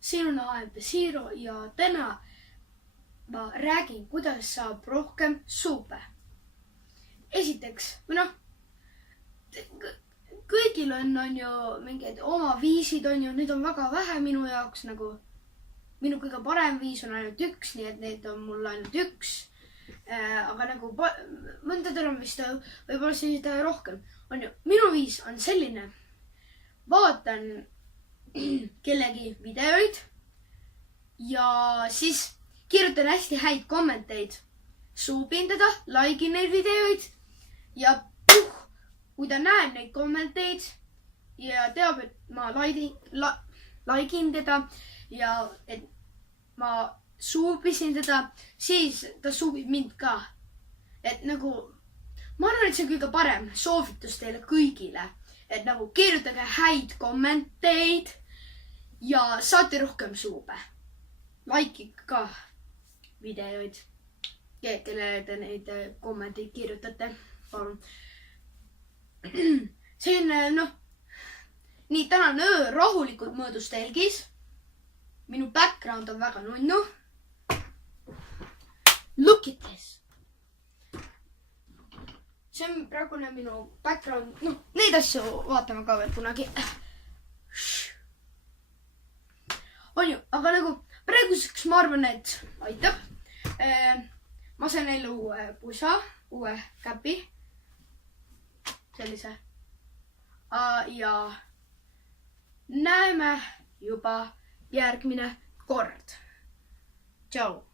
siin on AMP Zero ja täna ma räägin, kuidas saab rohkem suube. Esiteks, kõigil on ju mingid oma viisid on ju, neid on väga vähe minu jaoks nagu. Minu kõige parem viis on ainult üks, nii et neid on mul ainult üks. Aga nagu mõndadel on vist võib-olla seda rohkem. On ju, minu viis on selline. Vaatan kellegi videoid ja siis kirjutan hästi häid kommenteid. Suubin teda, likein neid videoid ja kui ta näeb neid kommenteid ja teab, et ma likein teda ja et ma suubisin teda, siis ta suubib mind ka. Et nagu, ma arvan, et see on kõige parem soovitus teile kõigile. Et nagu kirjutage häid kommenteid ja saate rohkem suube. Likeige ka videoid, kelle te neid kommenteid kirjutate. Palun. See on, nii täna on öö rahulikult mõõdus telgis. Minu background on väga nunnu. Look at this. See on praegune minu background. Neid asju vaatame ka veel kunagi. On ju, aga nagu praeguseks ma arvan, et aitab. Ma sain neile uue pusa, uue käpi. Sellise. Ja näeme juba järgmine kord. Tšau.